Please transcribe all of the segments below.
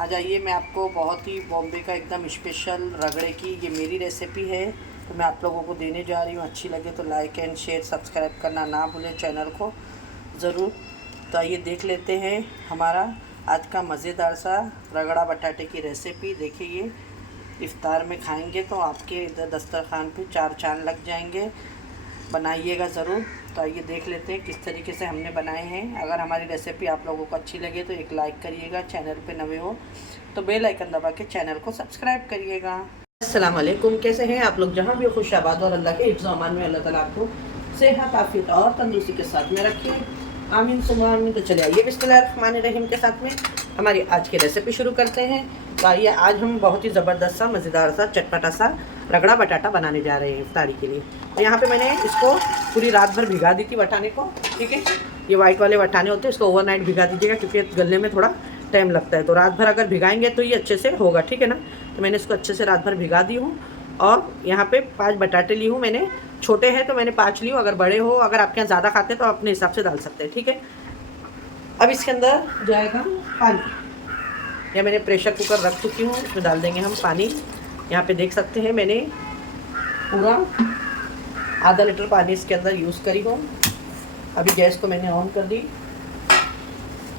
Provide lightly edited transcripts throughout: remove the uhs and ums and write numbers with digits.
आ जाइए, मैं आपको बहुत ही बॉम्बे का एकदम स्पेशल रगड़े की ये मेरी रेसिपी है, तो मैं आप लोगों को देने जा रही हूँ। अच्छी लगे तो लाइक एंड शेयर सब्सक्राइब करना ना भूलें चैनल को ज़रूर। तो आइए देख लेते हैं हमारा आज का मज़ेदार सा रगड़ा बटाटे की रेसिपी। देखिए, ये इफ्तार में खाएंगे तो आपके इधर दस्तरखान पे चार चांद लग जाएंगे। बनाइएगा ज़रूर। तो आइए देख लेते हैं किस तरीके से हमने बनाए हैं। अगर हमारी रेसिपी आप लोगों को अच्छी लगे तो एक लाइक करिएगा, चैनल पे नए हो तो बेल आइकन दबा के चैनल को सब्सक्राइब करिएगा। अस्सलाम वालेकुम, कैसे हैं आप लोग? जहाँ भी खुश आबाद और अल्लाह के हिफ्ज़ व अमान में अल्लाह ताला आपको सेहत आफियत और तंदुरुस्ती के साथ में रखिए, आमीन सुम्मा आमीन। तो चलिए आइए बिस्मिल्लाहिर्रहमानिर्रहीम के साथ में हमारी आज की रेसिपी शुरू करते हैं। तो आइए आज हम बहुत ही ज़बरदस्त सा मज़ेदार सा चटपटा सा रगड़ा बटाटा बनाने जा रहे हैं इफ्तारी के लिए। तो यहाँ पे मैंने इसको पूरी रात भर भिगा दी थी वटाने को, ठीक है। ये वाइट वाले वटाने होते हैं, इसको ओवरनाइट भिगा दीजिएगा क्योंकि गलने में थोड़ा टाइम लगता है। तो रात भर अगर भिगाएंगे तो ये अच्छे से होगा, ठीक है ना। तो मैंने इसको अच्छे से रात भर भिगा दी हूँ। और यहाँ पे 5 बटाटे ली हूँ मैंने। छोटे हैं तो मैंने 5 ली हूँ, अगर बड़े हो, अगर आपके यहाँ ज़्यादा खाते हैं तो अपने हिसाब से डाल सकते हैं, ठीक है। अब इसके अंदर जाएगा पानी। या मैंने प्रेशर कुकर रख चुकी हूँ, इसमें डाल देंगे हम पानी। यहाँ पे देख सकते हैं मैंने पूरा आधा लीटर पानी इसके अंदर यूज़ करी हूँ। अभी गैस को मैंने ऑन कर दी।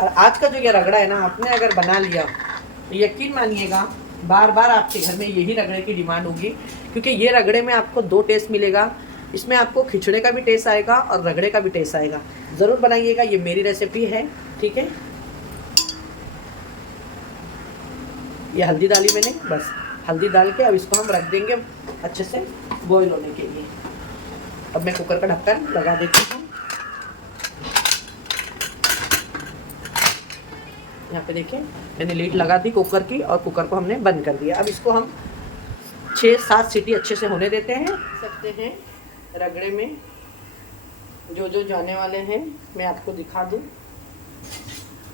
और आज का जो ये रगड़ा है ना, आपने अगर बना लिया तो यकीन मानिएगा बार बार आपके घर में यही रगड़े की डिमांड होगी, क्योंकि ये रगड़े में आपको 2 टेस्ट मिलेगा। इसमें आपको खिचड़े का भी टेस्ट आएगा और रगड़े का भी टेस्ट आएगा। ज़रूर बनाइएगा, ये मेरी रेसिपी है, ठीक है। ये हल्दी डाली मैंने, बस हल्दी डाल के अब इसको हम रख देंगे अच्छे से बॉईल होने के लिए। अब मैं कुकर का ढक्कन लगा देती हूँ। यहाँ पे देखिए मैंने लीड लगा दी कुकर की और कुकर को हमने बंद कर दिया। अब इसको हम 6-7 सीटी अच्छे से होने देते हैं। सकते हैं रगड़े में जो जो जाने वाले हैं मैं आपको दिखा दूँ।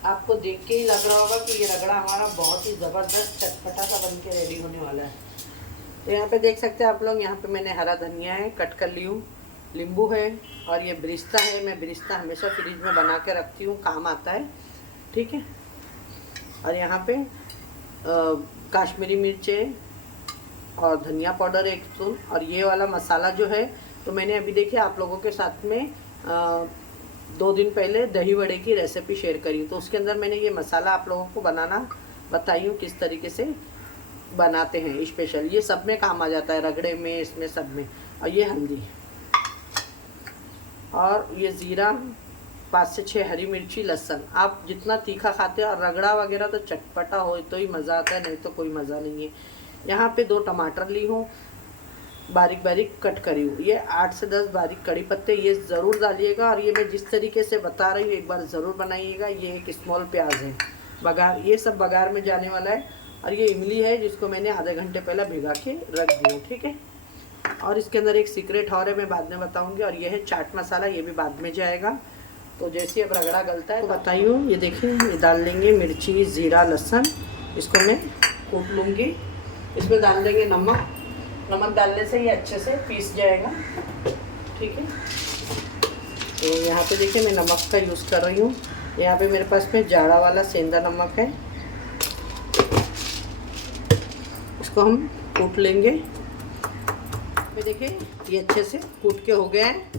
आपको देख के ही लग रहा होगा कि ये रगड़ा हमारा बहुत ही ज़बरदस्त चटपटा सा बन के रेडी होने वाला है। तो यहाँ पे देख सकते हैं आप लोग, यहाँ पे मैंने हरा धनिया है कट कर ली हूँ, नींबू है और ये बिरिस्ता है। मैं बिरिस्ता हमेशा फ्रिज में बना के रखती हूँ, काम आता है, ठीक है। और यहाँ पे काश्मीरी मिर्चें और धनिया पाउडर 1 स्पून। और ये वाला मसाला जो है, तो मैंने अभी देखिए आप लोगों के साथ में 2 दिन पहले दही वड़े की रेसिपी शेयर करी, तो उसके अंदर मैंने ये मसाला आप लोगों को बनाना बताई हूँ किस तरीके से बनाते हैं स्पेशल। ये सब में काम आ जाता है, रगड़े में, इसमें सब में। और ये हल्दी और ये ज़ीरा, 5 से 6 हरी मिर्ची, लहसुन। आप जितना तीखा खाते हो, और रगड़ा वगैरह तो चटपटा हो तो ही मज़ा आता है, नहीं तो कोई मज़ा नहीं है। यहाँ पे 2 टमाटर ली हूँ, बारीक बारीक कट करी हूँ। ये 8 से 10 बारीक कड़ी पत्ते, ये ज़रूर डालिएगा। और ये मैं जिस तरीके से बता रही हूँ एक बार ज़रूर बनाइएगा। ये एक स्मॉल प्याज है, बघार, ये सब बघार में जाने वाला है। और ये इमली है जिसको मैंने आधे घंटे पहले भिगा के रख दी हूँ, ठीक है। और इसके अंदर एक सीक्रेट और है, मैं बाद में बताऊँगी। और ये है चाट मसाला, ये भी बाद में जाएगा। तो जैसे अब रगड़ा गलता है तो बताई हूँ, ये देखिए ये डाल लेंगे मिर्ची, ज़ीरा, लहसुन, इसको मैं कूट लूँगी। इसमें डाल देंगे नमक। नमक डालने से ये अच्छे से पीस जाएगा, ठीक है। तो यहाँ पे देखिए मैं नमक का यूज़ कर रही हूँ। यहाँ पे मेरे पास में जाड़ा वाला सेंधा नमक है, इसको हम कूट लेंगे। ये देखिए ये अच्छे से कूट के हो गया है।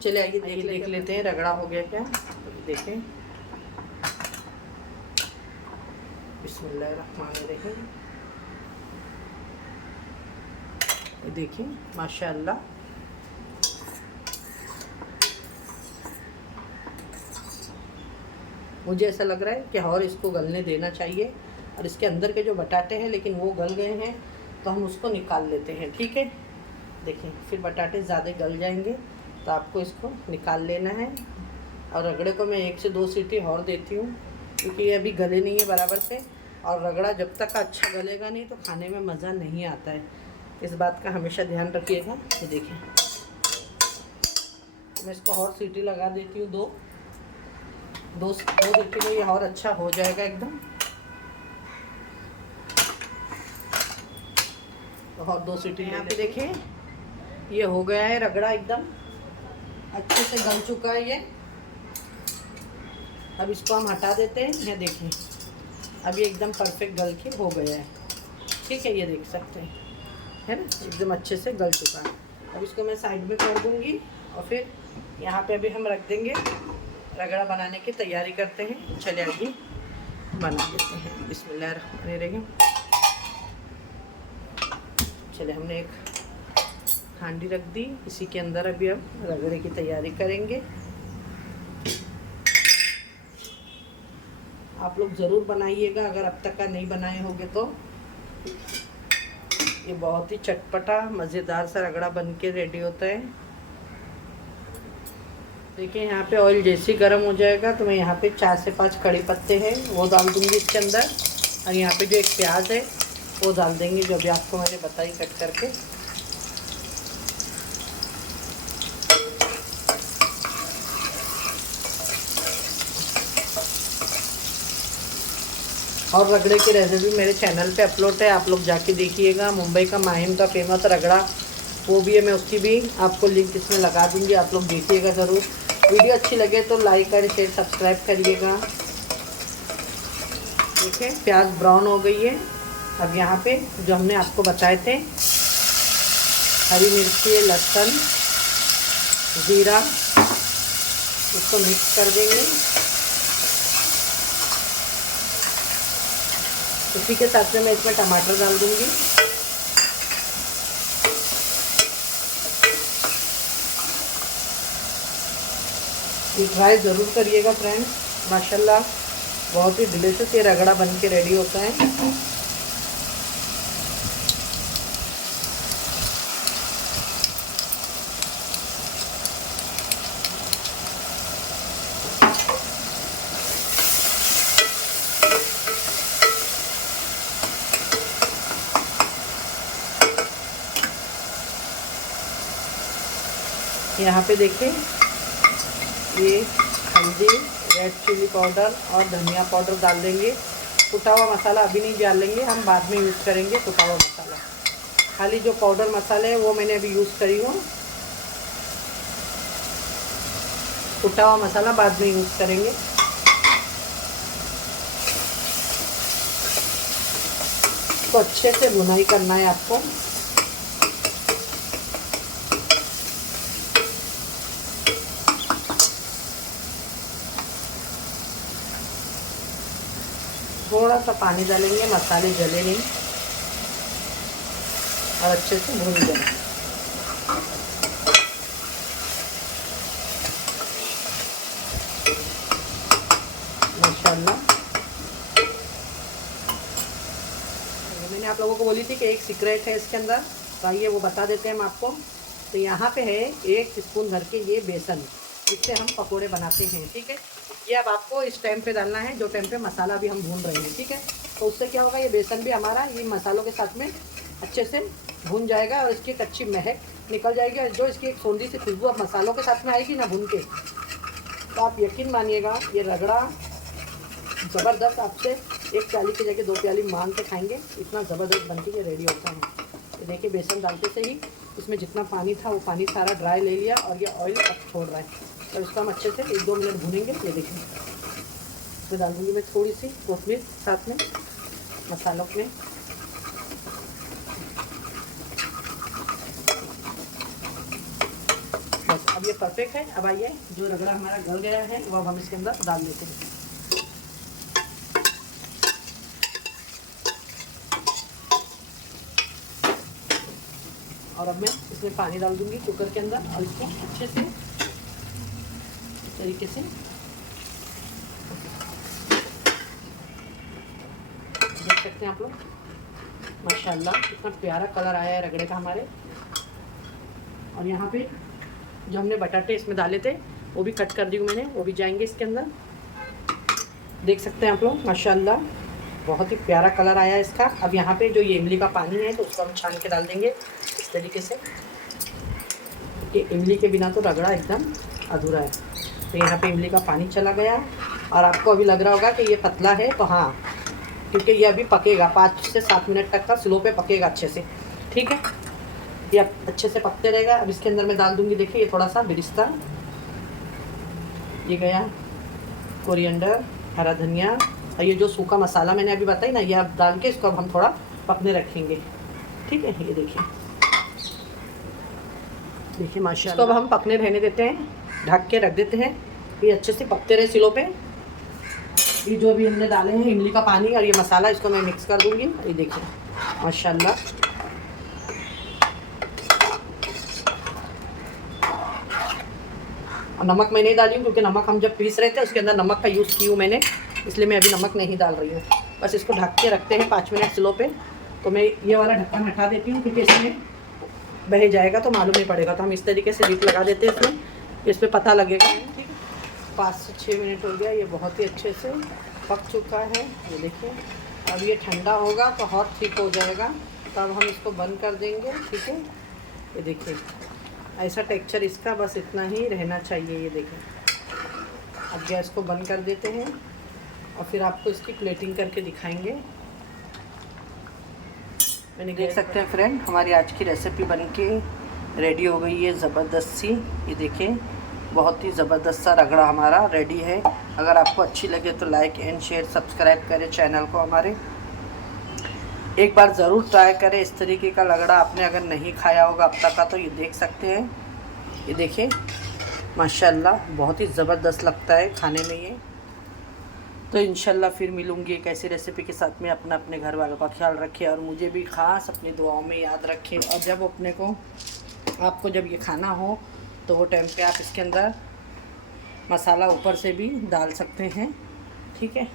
चलिए आइए देख लेते हैं रगड़ा हो गया क्या। देखें, बिस्मिल्लाहिर्रहमानिर्रहीम। देखिए माशाअल्लाह मुझे ऐसा लग रहा है कि और इसको गलने देना चाहिए। और इसके अंदर के जो बटाटे हैं लेकिन वो गल गए हैं, तो हम उसको निकाल लेते हैं, ठीक है। देखिए फिर बटाटे ज़्यादा गल जाएंगे तो आपको इसको निकाल लेना है। और रगड़े को मैं 1 से 2 सीटी और देती हूँ, क्योंकि ये अभी गले नहीं है बराबर से। और रगड़ा जब तक अच्छा गलेगा नहीं तो खाने में मज़ा नहीं आता है, इस बात का हमेशा ध्यान रखिएगा। ये देखिए मैं इसको और सीटी लगा देती हूँ, 2 सीटी में ये और अच्छा हो जाएगा एकदम। और 2 सीटी यहाँ पे देखिए ये हो गया है रगड़ा, एकदम अच्छे से गल चुका है ये। अब इसको हम हटा देते हैं। ये देखिए अभी एकदम परफेक्ट गल के हो गया है। ठीक है, ये देख सकते हैं, है ना, एकदम अच्छे से गल चुका है। अब इसको मैं साइड में कर दूँगी और फिर यहाँ पे अभी हम रख देंगे, रगड़ा बनाने की तैयारी करते हैं। चले आइए बना देते हैं। बिस्मिल्लाहिर्रहमानिर्रहीम। चले, हमने एक हांडी रख दी, इसी के अंदर अभी हम रगड़े की तैयारी करेंगे। आप लोग ज़रूर बनाइएगा अगर अब तक का नहीं बनाए होंगे तो। ये बहुत ही चटपटा मज़ेदार सा रगड़ा बन के रेडी होता है। देखिए यहाँ पे ऑयल जैसे ही गर्म हो जाएगा तो मैं यहाँ पे 4 से 5 कड़ी पत्ते हैं वो डाल दूँगी इसके अंदर। और यहाँ पे जो एक प्याज है वो डाल देंगे, जो अभी आपको मैंने बताई कट करके। और रगड़े की रेसिपी मेरे चैनल पे अपलोड है, आप लोग जाके देखिएगा। मुंबई का माहिम का फेमस रगड़ा वो भी है, मैं उसकी भी आपको लिंक इसमें लगा दूँगी, आप लोग देखिएगा ज़रूर। वीडियो अच्छी लगे तो लाइक करें, शेयर सब्सक्राइब करिएगा। देखिए प्याज ब्राउन हो गई है। अब यहाँ पे जो हमने आपको बताए थे, हरी मिर्ची, लहसुन, जीरा, इसको मिक्स कर देंगे। उसी के साथ में मैं इसमें टमाटर डाल दूँगी। ये ट्राई ज़रूर करिएगा फ्रेंड्स, माशाल्लाह बहुत ही डिलीशियस ये रगड़ा बन के रेडी होता है। यहाँ पे देखिए ये हल्दी, रेड चिली पाउडर और धनिया पाउडर डाल देंगे। कुटा हुआ मसाला अभी नहीं डालेंगे, हम बाद में यूज़ करेंगे कुटा हुआ मसाला। खाली जो पाउडर मसाले हैं वो मैंने अभी यूज़ करी हूँ, कुटा हुआ मसाला बाद में यूज़ करेंगे। तो अच्छे से भुनाई करना है आपको। थोड़ा सा पानी डालेंगे, मसाले जले नहीं और अच्छे से भून जाए। माशाल्लाह, मैंने आप लोगों को बोली थी कि एक सीक्रेट है इसके अंदर, तो आइए वो बता देते हैं हम आपको। तो यहाँ पे है 1 स्पून भर के ये बेसन, इससे हम पकोड़े बनाते हैं। ठीक है, ये अब आपको इस टाइम पे डालना है जो टाइम पे मसाला भी हम भून रहे हैं। ठीक है, तो उससे क्या होगा, ये बेसन भी हमारा ये मसालों के साथ में अच्छे से भून जाएगा और इसकी एक अच्छी महक निकल जाएगी। और जो इसकी एक सौंधी सी खुशबू अब मसालों के साथ में आएगी ना भून के, तो आप यकीन मानिएगा ये रगड़ा ज़बरदस्त, आपसे 1 प्याली की जगह 2 प्याली मांग के खाएंगे, इतना ज़बरदस्त बन के ये रेडी होता है। तो देखिए बेसन डालते से ही इसमें जितना पानी था वो पानी सारा ड्राई ले लिया और ये ऑयल अब छोड़ रहा है। तो इसको हम अच्छे से 1-2 मिनट भूनेंगे। ये देखिए इसमें डाल दूँगी मैं थोड़ी सी कोथिमीर साथ में मसालों में। बस अब ये परफेक्ट है। अब आइए जो रगड़ा हमारा गल गया है वो अब हम इसके अंदर डाल देते हैं। और अब मैं इसमें पानी डाल दूँगी कुकर के अंदर और इसको अच्छे से इस तरीके से देख सकते हैं आप लोग। माशाल्लाह कितना प्यारा कलर आया है रगड़े का हमारे। और यहाँ पे जो हमने बटाटे इसमें डाले थे वो भी कट कर दी मैंने, वो भी जाएंगे इसके अंदर। देख सकते हैं आप लोग, माशाल्लाह बहुत ही प्यारा कलर आया है इसका। अब यहाँ पे जो ये इमली का पानी है तो उसको हम छान के डाल देंगे इस तरीके से, कि इमली के बिना तो रगड़ा एकदम अधूरा है। तो यहाँ पे इमली का पानी चला गया और आपको अभी लग रहा होगा कि ये पतला है, तो हाँ, क्योंकि ये अभी पकेगा 5 से 7 मिनट तक का स्लो पे पकेगा अच्छे से। ठीक है, ये अच्छे से पकते रहेगा। अब इसके अंदर मैं डाल दूँगी, देखिए ये थोड़ा सा बिरिस्ता, ये गया कोरिएंडर, हरा धनिया, और ये जो सूखा मसाला मैंने अभी बताई ना, ये आप डाल के इसको अब हम थोड़ा पकने रखेंगे। ठीक है, ये देखिए देखिए माशाल्लाह। इसको अब हम पकने रहने देते हैं, ढक के रख देते हैं, ये अच्छे से पकते रहे सिलों पे। ये जो भी हमने डाले हैं इमली का पानी और ये मसाला, इसको मैं मिक्स कर दूँगी। ये देखिए माशाल्लाह। और नमक मैं नहीं डाली हूँ क्योंकि नमक हम जब पीस रहे थे उसके अंदर नमक का यूज़ की हूँ मैंने, इसलिए मैं अभी नमक नहीं डाल रही हूँ। बस इसको ढक के रखते हैं 5 मिनट स्लो पे। तो मैं ये वाला ढक्कन हटा देती हूँ क्योंकि इसमें बह जाएगा तो मालूम नहीं पड़ेगा। तो हम इस तरीके से लिड लगा देते हैं इसमें, इस पर पता लगेगा। ठीक है, 5 से 6 मिनट हो गया, ये बहुत ही अच्छे से पक चुका है। ये देखिए, अब ये ठंडा होगा तो हॉट ठीक हो जाएगा, तब हम इसको बंद कर देंगे। ठीक है, ये देखिए ऐसा टेक्सचर इसका बस इतना ही रहना चाहिए। ये देखिए, अब गैस को बंद कर देते हैं और फिर आपको इसकी प्लेटिंग करके दिखाएंगे। मैंने देख सकते हैं फ्रेंड, हमारी आज की रेसिपी बनके रेडी हो गई है ज़बरदस्त सी। ये देखिए बहुत ही ज़बरदस्त सा रगड़ा हमारा रेडी है। अगर आपको अच्छी लगे तो लाइक एंड शेयर सब्सक्राइब करें चैनल को हमारे। एक बार ज़रूर ट्राई करें इस तरीके का रगड़ा, आपने अगर नहीं खाया होगा अब तक का तो ये देख सकते हैं। ये देखिए माशाल्लाह बहुत ही ज़बरदस्त लगता है खाने में ये। तो इंशाल्लाह फिर मिलूँगी एक ऐसी रेसिपी के साथ में। अपने घर वालों का ख्याल रखें और मुझे भी ख़ास अपनी दुआओं में याद रखें। और जब आपको जब ये खाना हो तो वो टाइम पे आप इसके अंदर मसाला ऊपर से भी डाल सकते हैं। ठीक है।